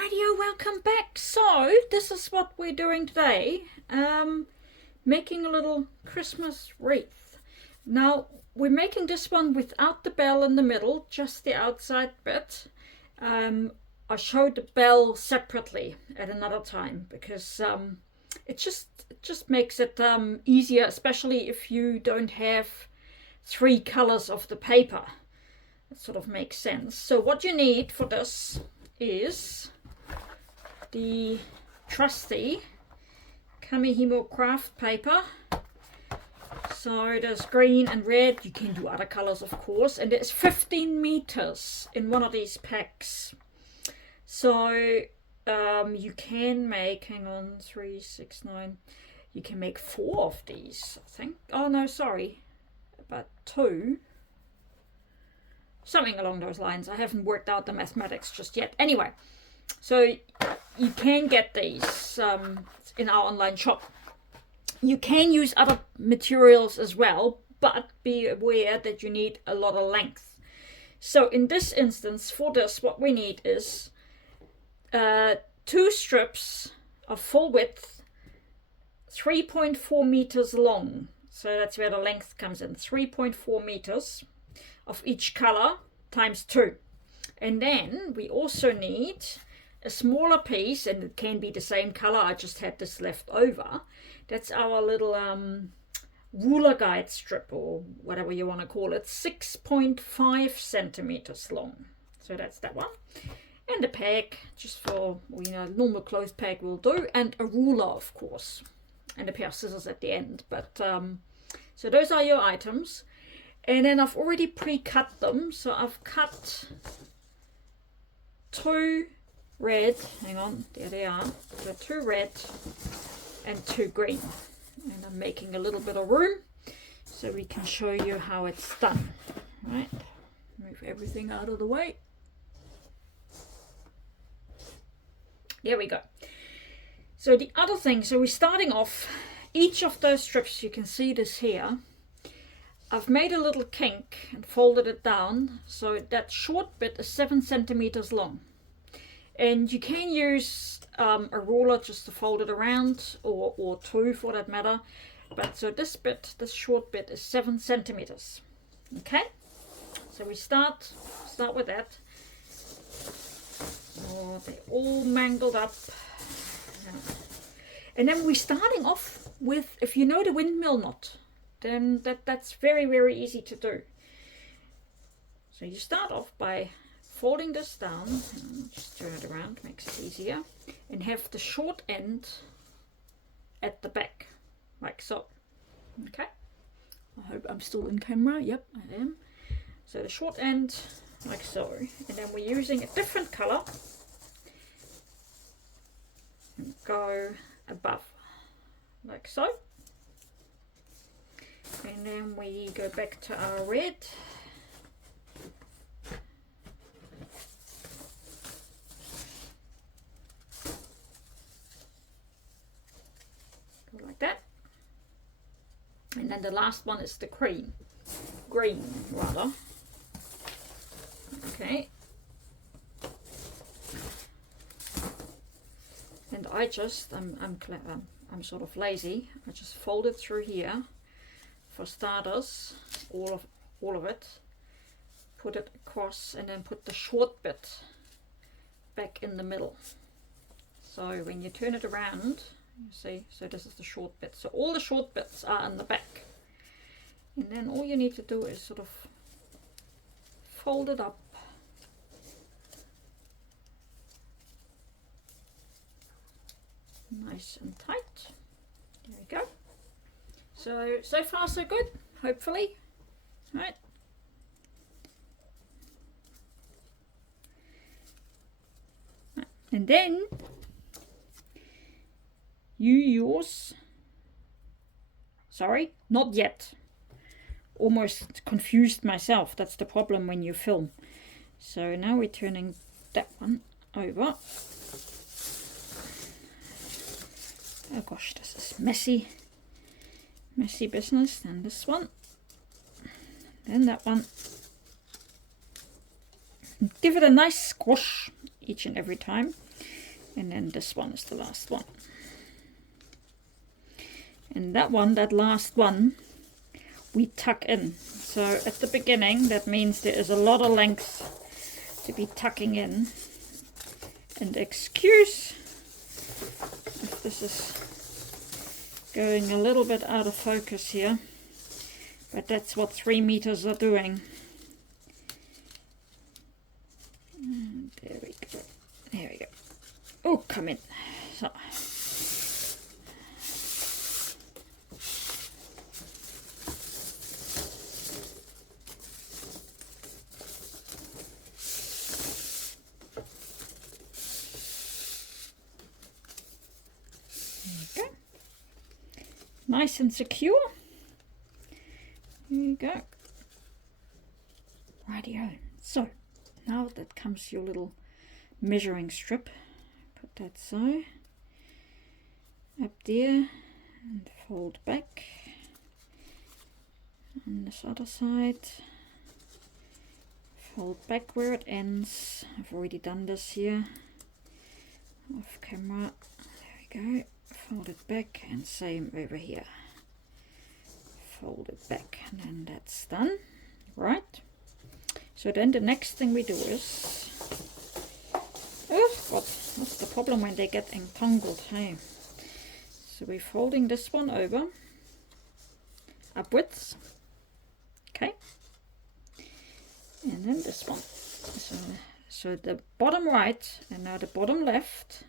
Radio, welcome back. So this is what we're doing today, making a little Christmas wreath. Now we're making this one without the bell in the middle, just the outside bit. I showed the bell separately at another time because it just makes it easier, especially if you don't have three colors of the paper. It sort of makes sense. So what you need for this is the trusty Kamihimo Craft Paper. So there's green and red. You can do other colors, of course. And there's 15 meters in one of these packs. So you can make, hang on, 3, 6, 9. You can make 4 of these, I think. Oh no, sorry, about 2. Something along those lines. I haven't worked out the mathematics just yet. Anyway, so you can get these in our online shop. You can use other materials as well, but be aware that you need a lot of length. So in this instance, for this, what we need is 2 strips of full width, 3.4 meters long. So that's where the length comes in, 3.4 meters. Of each color times 2. And then we also need a smaller piece, and it can be the same color. I just had this left over. That's our little ruler guide strip, or whatever you want to call it, 6.5 centimeters long. So that's that one. And a peg, just for, normal clothes peg will do, and a ruler, of course, and a pair of scissors at the end. But so those are your items. And then I've already pre-cut them. So I've cut 2 red, hang on, there they are. So 2 red and 2 green. And I'm making a little bit of room so we can show you how it's done. Right, move everything out of the way. There we go. So the other thing, so we're starting off, each of those strips, you can see this here, I've made a little kink and folded it down, so that short bit is 7 centimeters long. And you can use a ruler just to fold it around, or 2 for that matter. But so this bit, this short bit, is 7 centimeters. Okay, so we start with that. Oh, they're all mangled up. And then we're starting off with, if you know the windmill knot, then that's very, very easy to do. So you start off by folding this down, and just turn it around, makes it easier, and have the short end at the back, like so. Okay, I hope I'm still in camera. Yep, I am. So the short end, like so, and then we're using a different color and go above, like so. And then we go back to our red. Go like that. And then the last one is the green rather. Okay. And I just, I'm sort of lazy. I just fold it through here. For starters, all of it, put it across, and then put the short bit back in the middle. So when you turn it around, you see, so this is the short bit. So all the short bits are in the back. And then all you need to do is sort of fold it up. Nice and tight. There we go. So far so good, hopefully. Right. And then you use, sorry, not yet. Almost confused myself. That's the problem when you film. So now we're turning that one over. Oh gosh, this is messy business. Then this one, then that one. Give it a nice squash each and every time. And then this one is the last one. And that one, that last one, we tuck in. So at the beginning, that means there is a lot of length to be tucking in. And excuse if this is going a little bit out of focus here, but that's what 3 meters are doing. And there we go. There we go. Oh, come in. So. There you go. Nice and secure. There you go. Rightio. So, now that comes your little measuring strip. Put that so. Up there. And fold back. On this other side. Fold back where it ends. I've already done this here. Off camera. There we go. Fold it back and same over here. Fold it back and then that's done. Right. So then the next thing we do is, oh God, what's the problem when they get entangled? Hey, so we're folding this one over upwards, okay, and then this one. So the bottom right and now the bottom left,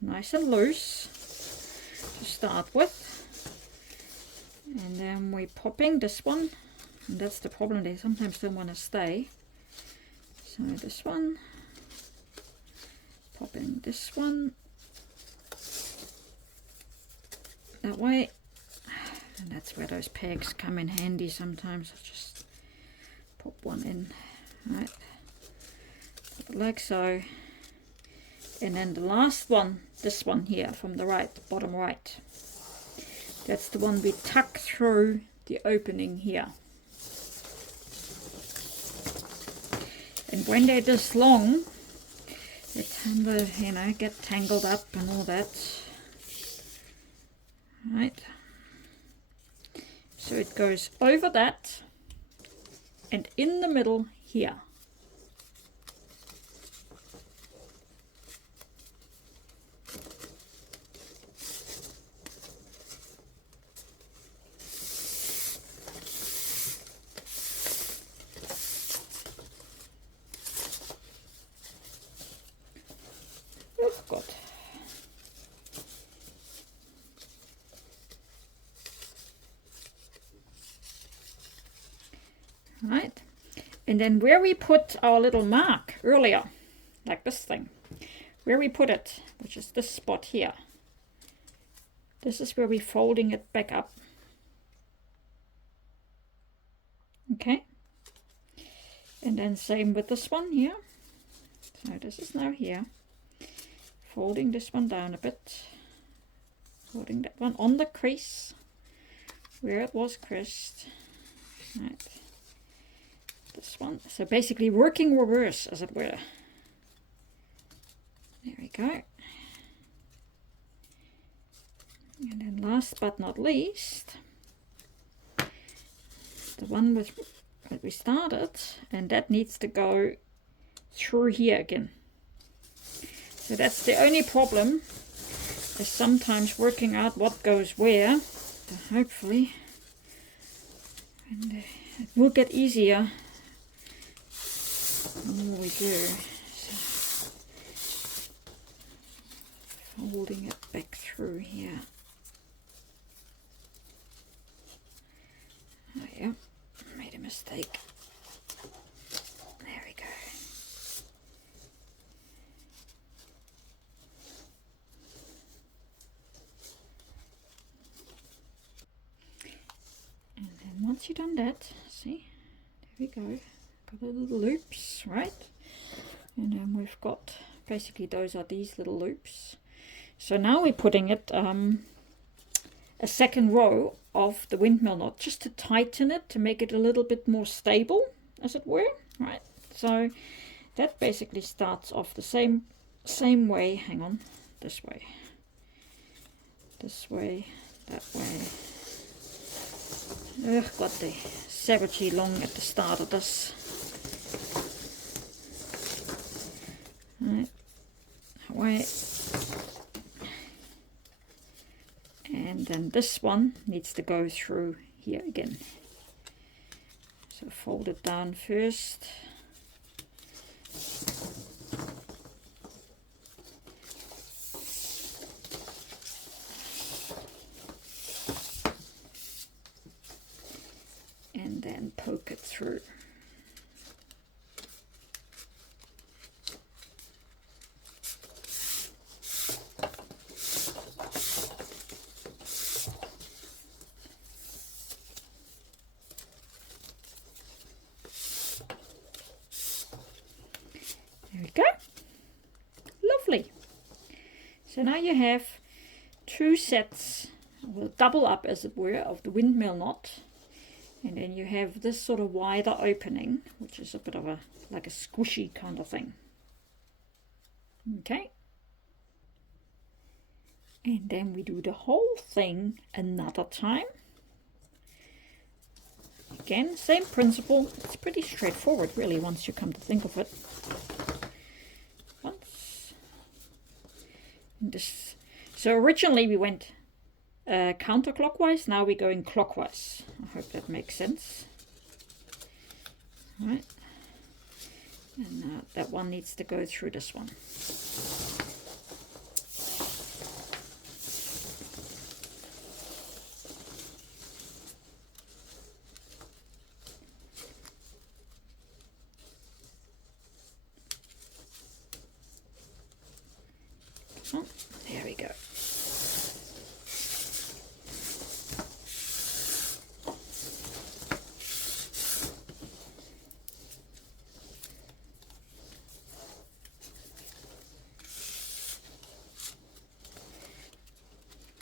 nice and loose to start with, and then we're popping this one. And that's the problem, they sometimes don't want to stay. So this one, pop in this one, that way, and that's where those pegs come in handy sometimes. I'll just pop one in, right, like so. And then the last one, this one here from the right, bottom right, that's the one we tuck through the opening here. And when they're this long, they tend to, you know, get tangled up and all that. Right. So it goes over that and in the middle here. Right, and then where we put our little mark earlier, like this thing, where we put it, which is this spot here, this is where we're folding it back up. Okay, and then same with this one here. So this is now here, folding this one down a bit, folding that one on the crease where it was creased. Right. This one, so basically working reverse, as it were. There we go. And then last but not least, the one with that we started, and that needs to go through here again. So that's the only problem, is sometimes working out what goes where. So hopefully, and it will get easier the more we do. So, folding it back through here. Oh yeah, made a mistake. There we go. And then once you've done that, see, there we go. Got the little loops, right? And then we've got, basically those are these little loops. So now we're putting it a second row of the windmill knot, just to tighten it, to make it a little bit more stable, as it were, right? So that basically starts off the same way. Hang on, this way, that way. Ugh, got the savagely long at the start of this. Right, away. And then this one needs to go through here again. So fold it down first. And then poke it through. There we go. Lovely. So now you have two sets, will double up as it were, of the windmill knot. And then you have this sort of wider opening, which is a bit of like a squishy kind of thing. Okay. And then we do the whole thing another time. Again, same principle. It's pretty straightforward, really, once you come to think of it. Once. And this. So originally we went counterclockwise. Now we're going clockwise. I hope that makes sense. All right. And that one needs to go through this one. Oh, there we go.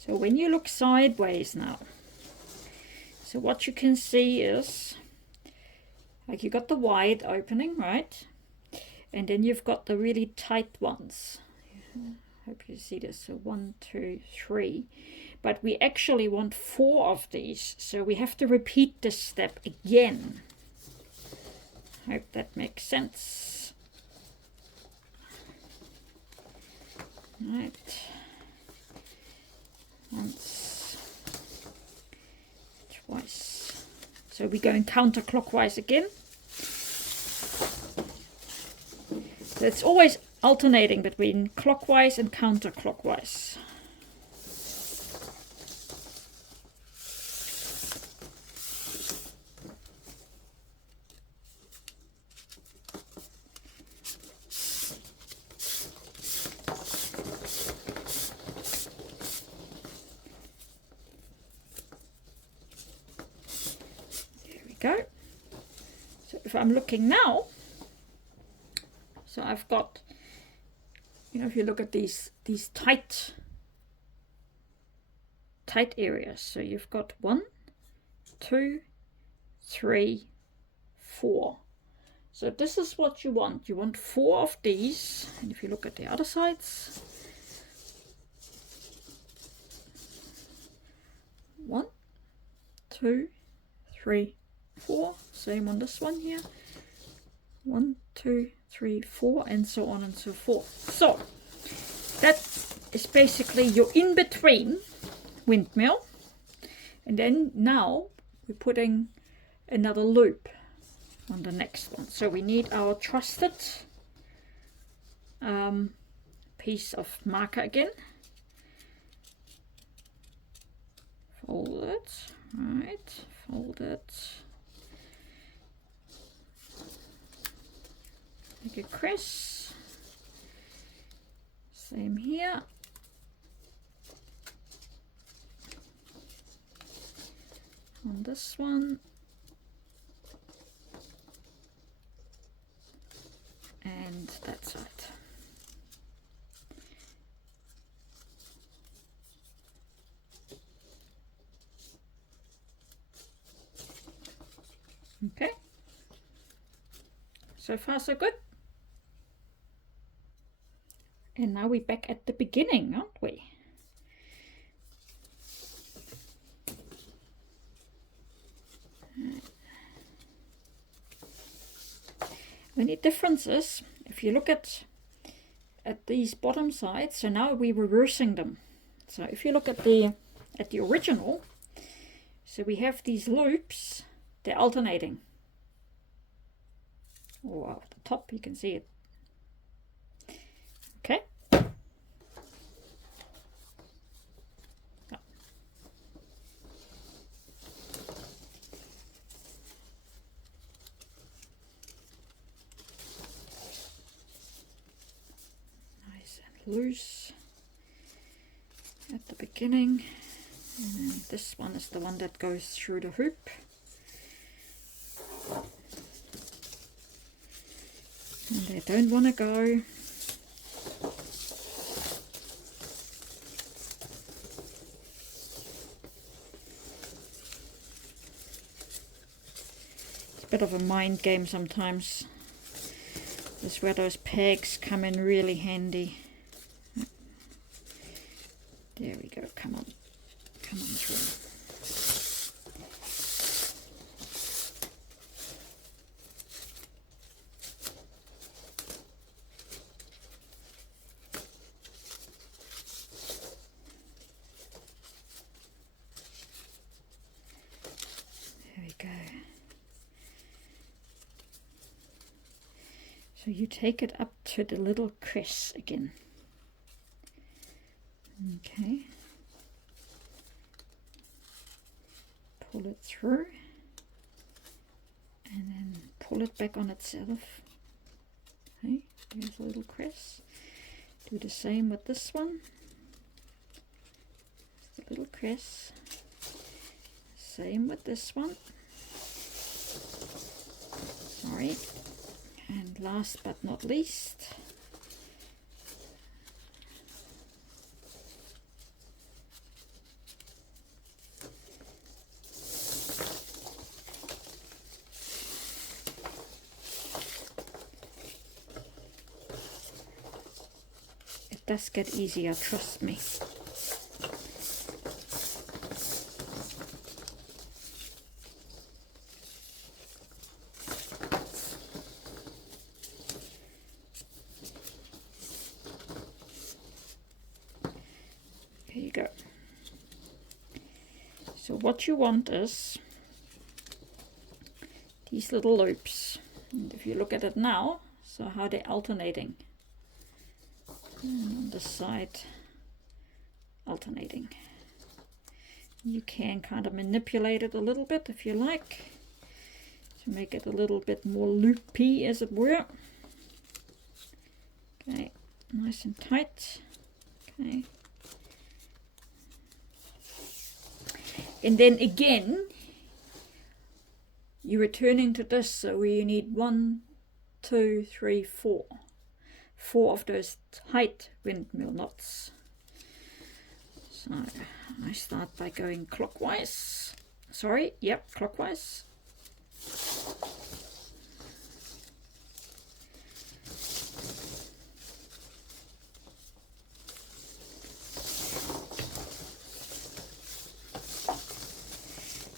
So when you look sideways now, so what you can see is, like, you got the wide opening, right? And then you've got the really tight ones. Hope you see this. So 1, 2, 3. But we actually want 4 of these, so we have to repeat this step again. Hope that makes sense. Right. Once, twice. So we're going counterclockwise again. So it's always alternating between clockwise and counterclockwise. There we go. So if I'm looking now, so I've got, you know, if you look at these tight areas, so you've got 1, 2, 3, 4. So this is what you want. You want 4 of these. And if you look at the other sides, 1, 2, 3, 4. Same on this one here. 1, 2, 3, 4, and so on and so forth. So that is basically your in-between windmill. And then now we're putting another loop on the next one. So we need our trusted piece of marker again. Fold it, right, fold it. Make a crease. Same here. On this one. And that side. Okay. So far so good. And now we're back at the beginning, aren't we? Only difference is, if you look at these bottom sides, so now we're reversing them. So if you look at the original, so we have these loops, they're alternating. Oh, at the top you can see it. Okay. Nice and loose at the beginning. And then this one is the one that goes through the hoop. And they don't want to go. It's a bit of a mind game sometimes. This is where those pegs come in really handy. There we go, come on through. There we go. So you take it up to the little crest again. Okay. Pull it through and then pull it back on itself. Okay, there's a little crest. Do the same with this one. Just a little crest. Same with this one. Sorry. And last but not least, it does get easier, trust me. Here you go. So what you want is these little loops. And if you look at it now, so how they're alternating. And on the side, alternating. You can kind of manipulate it a little bit if you like, to make it a little bit more loopy, as it were. Okay, nice and tight. Okay. And then again, you're returning to this, so you need 1, 2, 3, 4. 4 of those tight windmill knots. So I start by going clockwise. Sorry, yep, clockwise.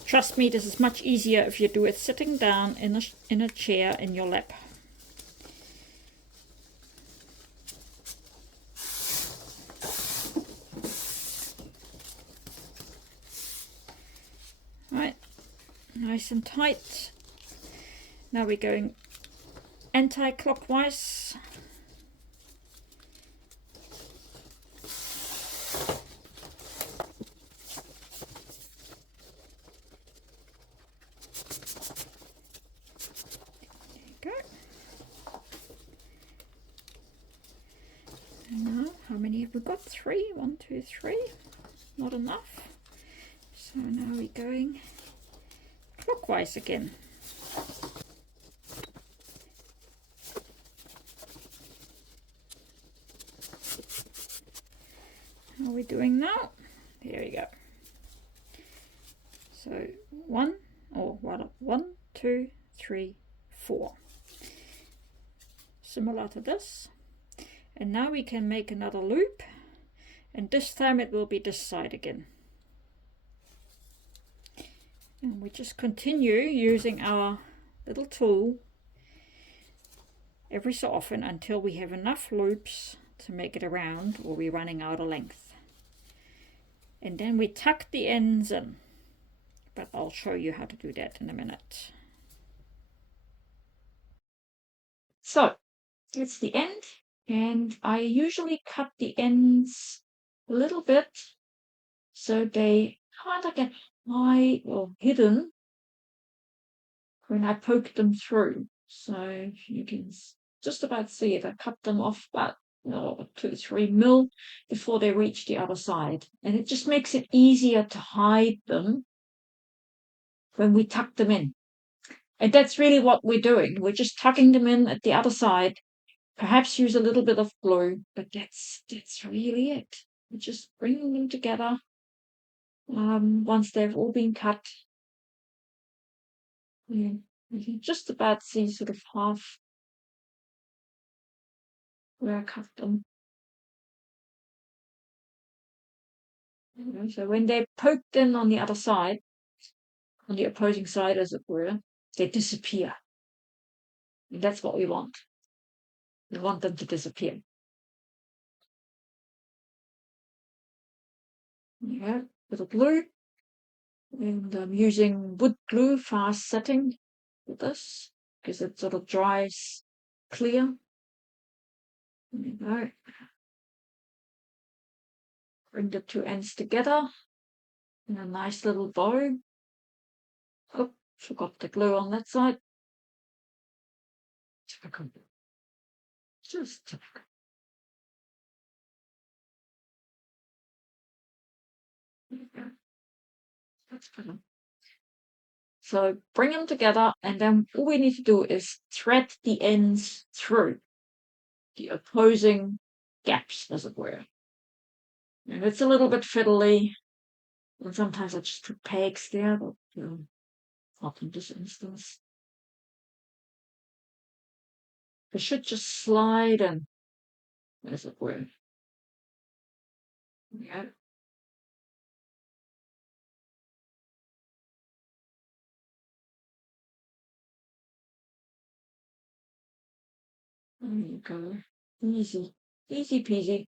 Trust me, this is much easier if you do it sitting down in a chair in your lap. Right, nice and tight. Now we're going anti-clockwise. We've got 3, 1, 2, 3, not enough. So now we're going clockwise again. How are we doing now? There we go. So 1, 2, 3, 4. Similar to this. And now we can make another loop, and this time it will be this side again. And we just continue using our little tool every so often until we have enough loops to make it around, or we're running out of length. And then we tuck the ends in, but I'll show you how to do that in a minute. So it's the end, and I usually cut the ends a little bit so they kind of get high or hidden when I poke them through. So you can just about see it. I cut them off about 2-3 mil before they reach the other side, and it just makes it easier to hide them when we tuck them in. And that's really what we're doing. We're just tucking them in at the other side. Perhaps use a little bit of glue, but that's really it. We're just bringing them together once they've all been cut. Yeah, you can just about see sort of half where I cut them. So when they're poked in on the other side, on the opposing side as it were, they disappear. And that's what we want. We want them to disappear. Yeah, little glue. And I'm using wood glue, fast setting for this, because it sort of dries clear. There you go. Bring the two ends together in a nice little bow. Oh, forgot the glue on that side. Typical. Just typical. There you go. That's better. So bring them together, and then all we need to do is thread the ends through the opposing gaps, as it were. And it's a little bit fiddly, and sometimes I just put pegs there, but not in this instance. They should just slide in, as it were. Yeah. There you go. Easy. Easy peasy.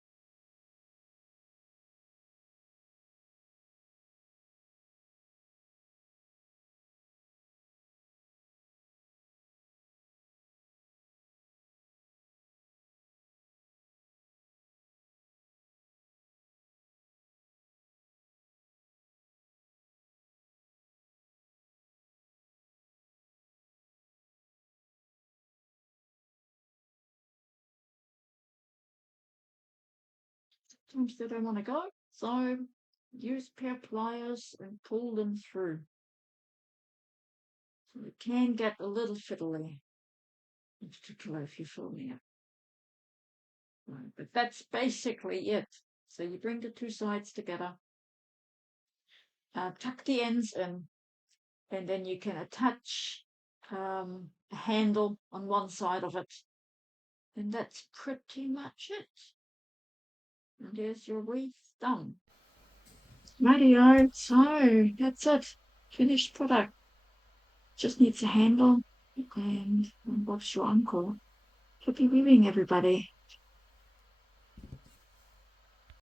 Sometimes they don't want to go, so use a pair of pliers and pull them through. So it can get a little fiddly, in particular if you fill me up. Right, but that's basically it. So you bring the two sides together, tuck the ends in, and then you can attach a handle on one side of it. And that's pretty much it. And there's your wreath done. Rightio, so that's it. Finished product. Just needs a handle, and what's your uncle? Happy weaving, everybody.